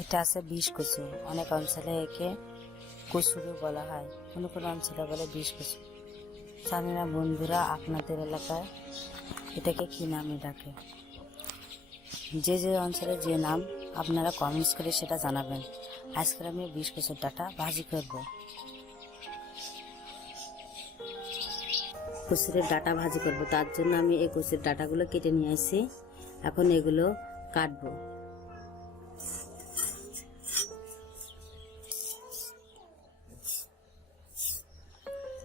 এটা আছে বিষ কচু। অনেক অঞ্চলে একে কচুরও বলা হয়, কোনো কোনো অঞ্চলে বলে বিষ কচু। জানি না বন্ধুরা আপনাদের এলাকায় এটাকে কি নামে ডাকে। যে যে অঞ্চলে যে নাম আপনারা কমেন্টস করে সেটা জানাবেন। আজকে আমি বিষ কচুর ডাঁটা ভাজি করব। কচুরের ডাঁটা ভাজি করব, তার জন্য আমি এই কচুর ডাঁটাগুলো কেটে নিয়ে আসছি। এখন এগুলো কাটবো।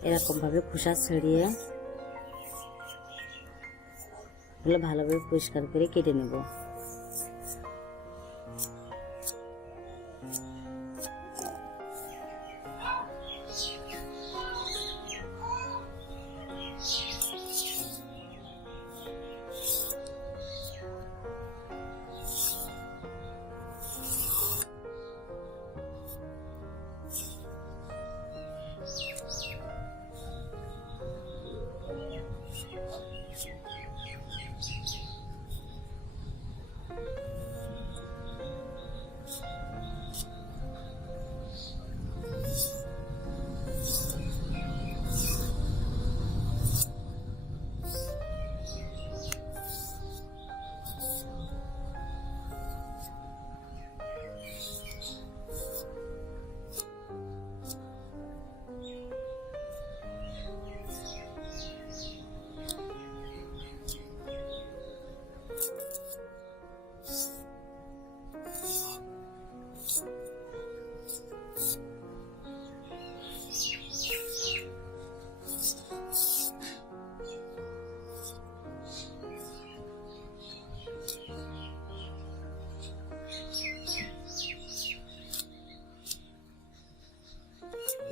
এরকম ভাবে খোসা ছড়িয়ে এগুলো ভালোভাবে পরিষ্কার করে কেটে নেব।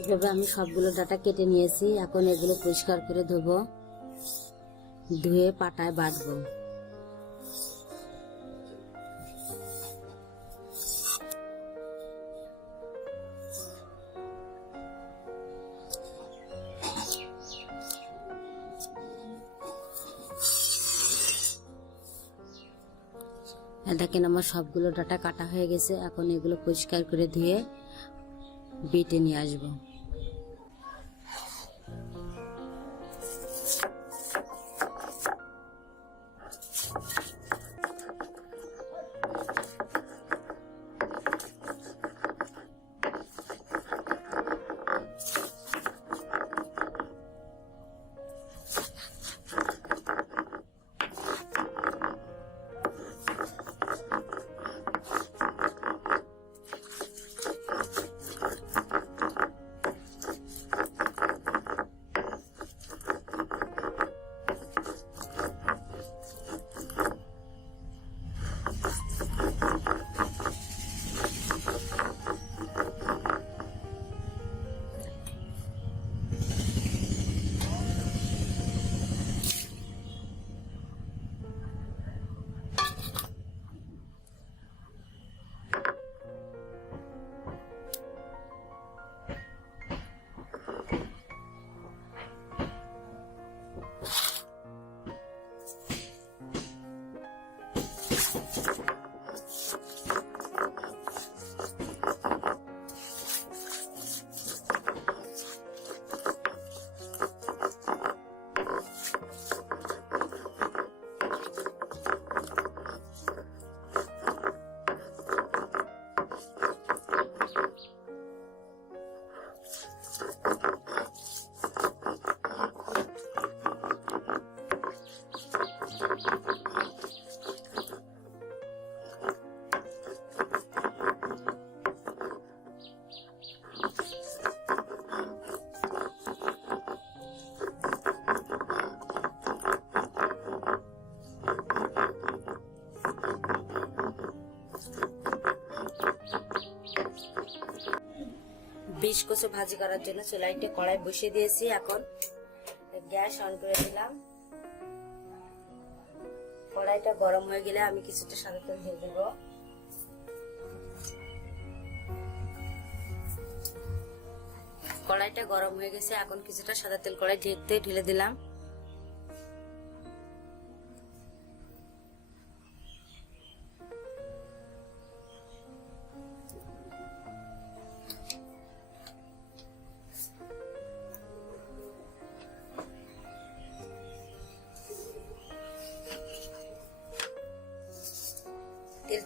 এভাবে আমি সবগুলো ডাঁটা কেটে নিয়েছি। এখন এগুলো পরিষ্কার করে ধোবো, ধুয়ে পাটায় বাটবো। দেখেন আমার সবগুলো ডাঁটা কাটা হয়ে গেছে। এখন এগুলো পরিষ্কার করে ধুয়ে বেটে নিয়ে আসবো। বিষ কচু ভাজি করার জন্য চুলাইতে কড়াই বসিয়ে দিয়েছি। এখন গ্যাস অন করে দিলাম। কড়াইটা গরম হয়ে গেলে আমি কিছুটা সাদা তেল দিয়ে দেব। কড়াইটা গরম হয়ে গেছে। এখন কিছুটা সাদা তেল কড়াই ঢেলে দিলাম।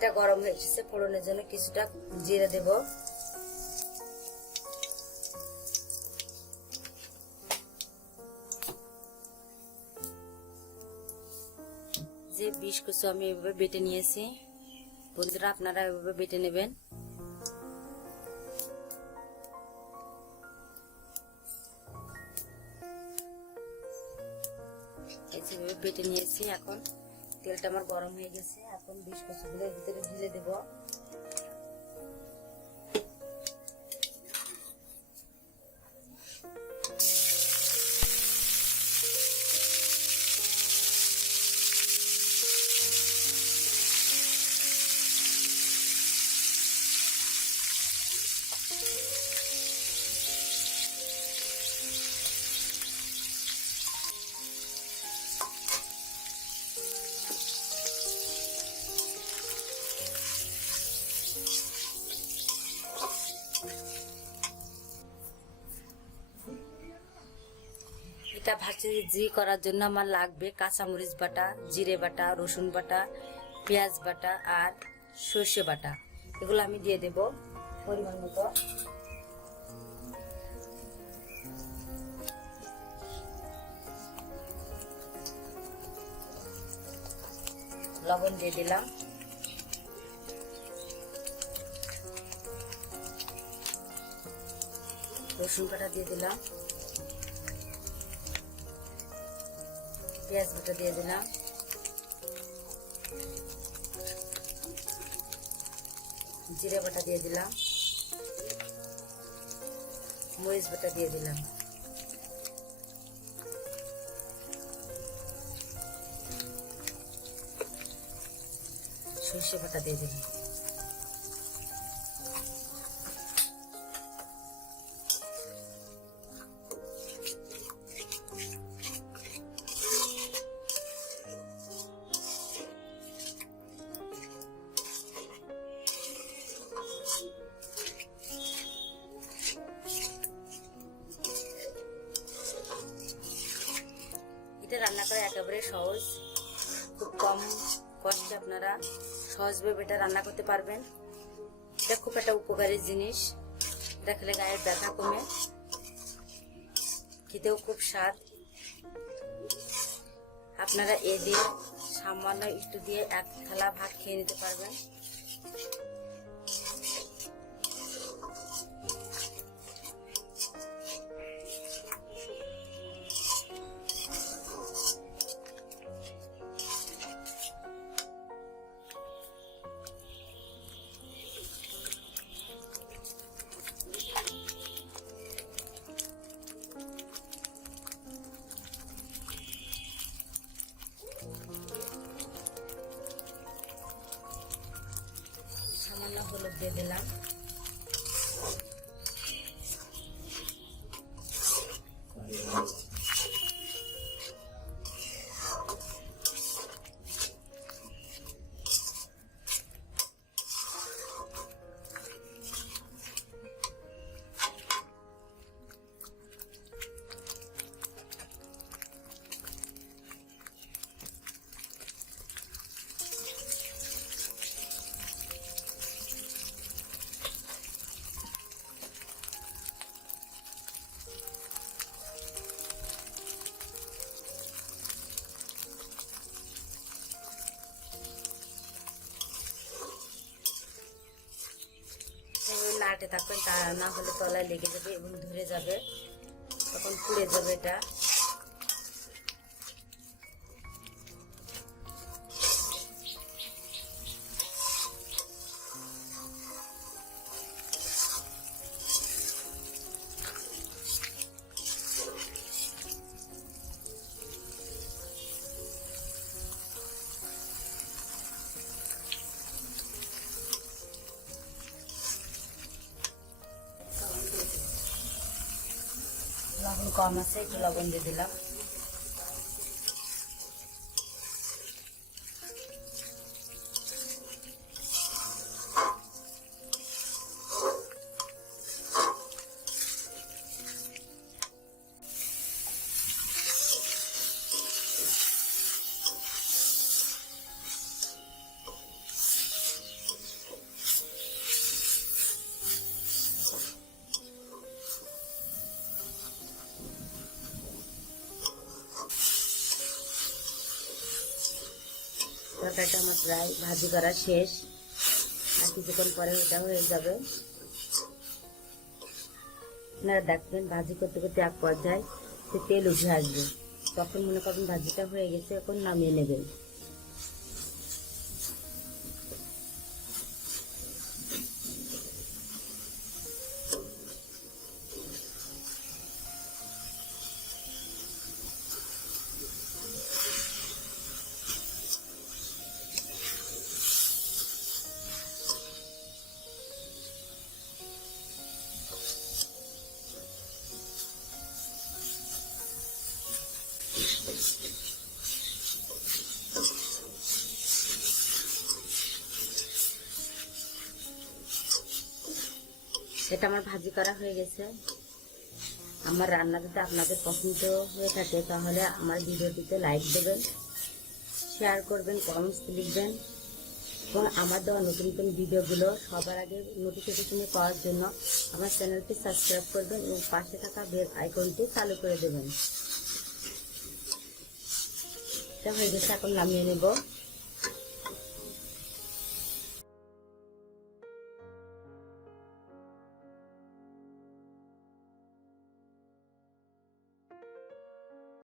তেলটা গরম হয়ে এসেছে, ফোড়নের জন্য কিছুটা জিরে দেব। যে বিশ কচু আমি এভাবে বেটে নিয়েছি, বন্ধুরা আপনারা এভাবে বেটে নেবেন। এইভাবে বেটে নিয়েছি। এখন তেলটা আমার গরম হয়ে গেছে, এখন বিশ কচুগুলো এর ভিতরে ঢেলে দেব। এটা ভাজি করার জন্য আমার লাগবে কাঁচামরিচ বাটা, জিরে বাটা, রসুন বাটা, পেঁয়াজ বাটা আর সর্ষে বাটা। এগুলো আমি দিয়ে দেব পরিমাণ মতো। লবণ দিয়ে দিলাম। রসুন বাটা দিয়ে দিলাম। পেঁয়াজ বাটা দিয়ে দিলাম। জিরে বাটা দিয়ে দিলাম। মরিচ বাটা দিয়ে দিলাম। সর্ষে বাটা দিয়ে দিলাম। এটা রান্না করা একেবারে সহজ, খুব কম কষ্টে আপনারা সহজভাবে এটা রান্না করতে পারবেন। এটা খুব একটা উপকারী জিনিস, এটা খেলে গায়ের ব্যথা কমে, খেতেও খুব স্বাদ। আপনারা এ দিয়ে সামান্য একটু দিয়ে এক থালা ভাত খেয়ে নিতে পারবেন। সামান্য হলুদ দিয়ে দিলাম। নাড়তে থাকবেন, তা না হলে তলায় লেগে যাবে এবং ধরে যাবে, তখন পুড়ে যাবে এটা। লবণ কম আছে, একটু লবণ দিয়ে দিলাম। তরকারিটা আমার প্রায় ভাজি করা শেষ, আর কিছুক্ষণ পরে এটা হয়ে যাবে। আপনারা দেখবেন ভাজি করতে করতে এক পর্যায়ে তেল উঠে আসবে, তখন মনে করবেন ভাজিটা হয়ে গেছে, এখন নামিয়ে নেবেন। এটা আমার ভাজি করা হয়ে গেছে। আমার রান্না যদি আপনাদের পছন্দ হয়ে থাকে তাহলে আমার ভিডিওটিতে লাইক দেবেন, শেয়ার করবেন, কমেন্টস লিখবেন এবং আমার দেওয়া নতুন নতুন ভিডিওগুলো সবার আগে নোটিফিকেশনে পাওয়ার জন্য আমার চ্যানেলটি সাবস্ক্রাইব করবেন এবং পাশে থাকা বেল আইকনটি চালু করে দেবেন। এটা হয়ে গেছে, এখন নামিয়ে নেব।